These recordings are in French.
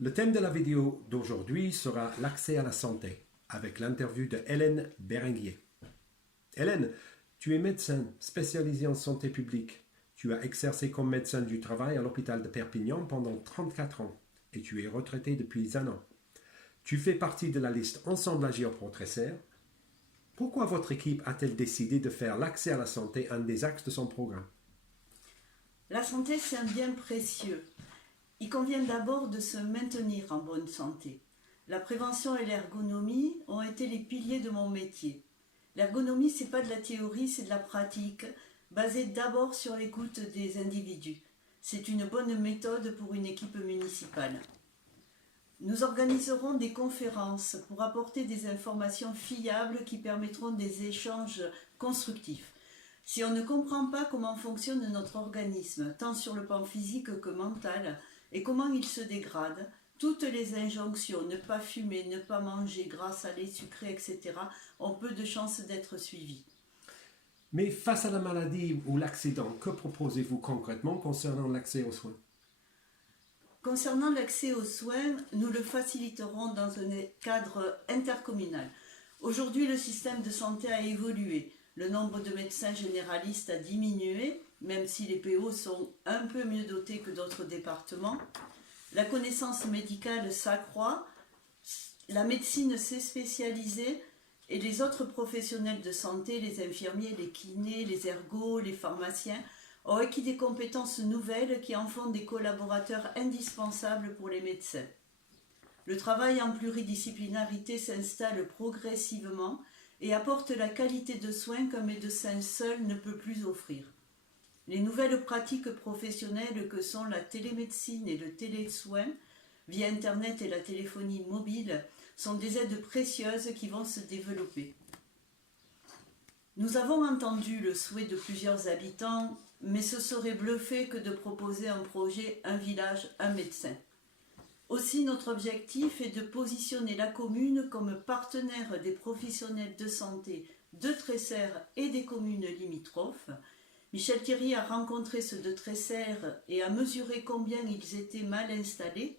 Le thème de la vidéo d'aujourd'hui sera l'accès à la santé, avec l'interview de Hélène Berenguier. Hélène, tu es médecin spécialisé en santé publique. Tu as exercé comme médecin du travail à l'hôpital de Perpignan pendant 34 ans et tu es retraité depuis un an. Tu fais partie de la liste Ensemble Agir pour Tresserre. Pourquoi votre équipe a-t-elle décidé de faire l'accès à la santé un des axes de son programme? La santé, c'est un bien précieux. Il convient d'abord de se maintenir en bonne santé. La prévention et l'ergonomie ont été les piliers de mon métier. L'ergonomie, ce n'est pas de la théorie, c'est de la pratique, basée d'abord sur l'écoute des individus. C'est une bonne méthode pour une équipe municipale. Nous organiserons des conférences pour apporter des informations fiables qui permettront des échanges constructifs. Si on ne comprend pas comment fonctionne notre organisme, tant sur le plan physique que mental, et comment il se dégrade, toutes les injonctions, ne pas fumer, ne pas manger, gras, salé, sucré, etc., ont peu de chances d'être suivies. Mais face à la maladie ou l'accident, que proposez-vous concrètement concernant l'accès aux soins? Concernant l'accès aux soins, nous le faciliterons dans un cadre intercommunal. Aujourd'hui, le système de santé a évolué. Le nombre de médecins généralistes a diminué, même si les PO sont un peu mieux dotés que d'autres départements. La connaissance médicale s'accroît, la médecine s'est spécialisée et les autres professionnels de santé, les infirmiers, les kinés, les ergos, les pharmaciens, ont acquis des compétences nouvelles qui en font des collaborateurs indispensables pour les médecins. Le travail en pluridisciplinarité s'installe progressivement et apporte la qualité de soins qu'un médecin seul ne peut plus offrir. Les nouvelles pratiques professionnelles que sont la télémédecine et le télésoin, via Internet et la téléphonie mobile, sont des aides précieuses qui vont se développer. Nous avons entendu le souhait de plusieurs habitants, mais ce serait bluffé que de proposer un projet, un village, un médecin. Aussi, notre objectif est de positionner la commune comme partenaire des professionnels de santé de Tresserre et des communes limitrophes. Michel Thierry a rencontré ceux de Tresserre et a mesuré combien ils étaient mal installés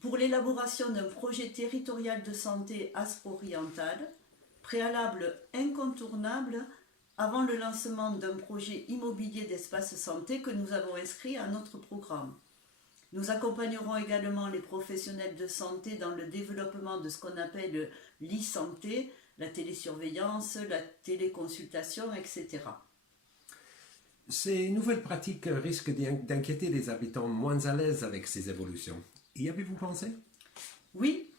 pour l'élaboration d'un projet territorial de santé aspro-oriental, préalable incontournable avant le lancement d'un projet immobilier d'espace santé que nous avons inscrit à notre programme. Nous accompagnerons également les professionnels de santé dans le développement de ce qu'on appelle l'e-santé, la télésurveillance, la téléconsultation, etc. Ces nouvelles pratiques risquent d'inquiéter les habitants moins à l'aise avec ces évolutions. Y avez-vous pensé? Oui,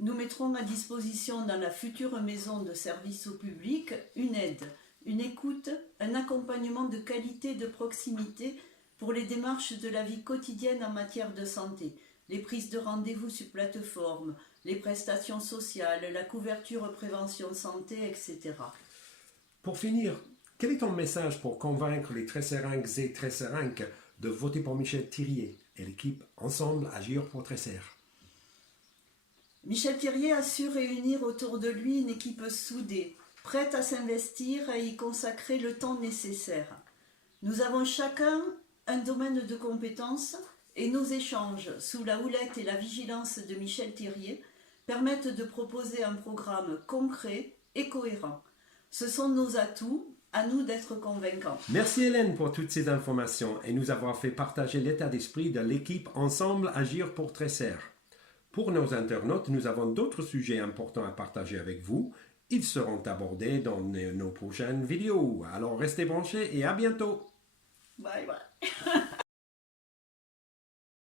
nous mettrons à disposition dans la future maison de service au public une aide, une écoute, un accompagnement de qualité, de proximité pour les démarches de la vie quotidienne en matière de santé, les prises de rendez-vous sur plateforme, les prestations sociales, la couverture prévention santé, etc. Pour finir, quel est ton message pour convaincre les Tresserrinques et Tresserrinques de voter pour Michel Thirier et l'équipe Ensemble Agir pour Tresserre? Michel Thirier a su réunir autour de lui une équipe soudée, prête à s'investir et à y consacrer le temps nécessaire. Nous avons chacun un domaine de compétences et nos échanges, sous la houlette et la vigilance de Michel Thirier, permettent de proposer un programme concret et cohérent. Ce sont nos atouts, à nous d'être convaincants. Merci Hélène pour toutes ces informations et nous avoir fait partager l'état d'esprit de l'équipe Ensemble Agir pour Tresserre. Pour nos internautes, nous avons d'autres sujets importants à partager avec vous. Ils seront abordés dans nos prochaines vidéos. Alors restez branchés et à bientôt. Bye bye.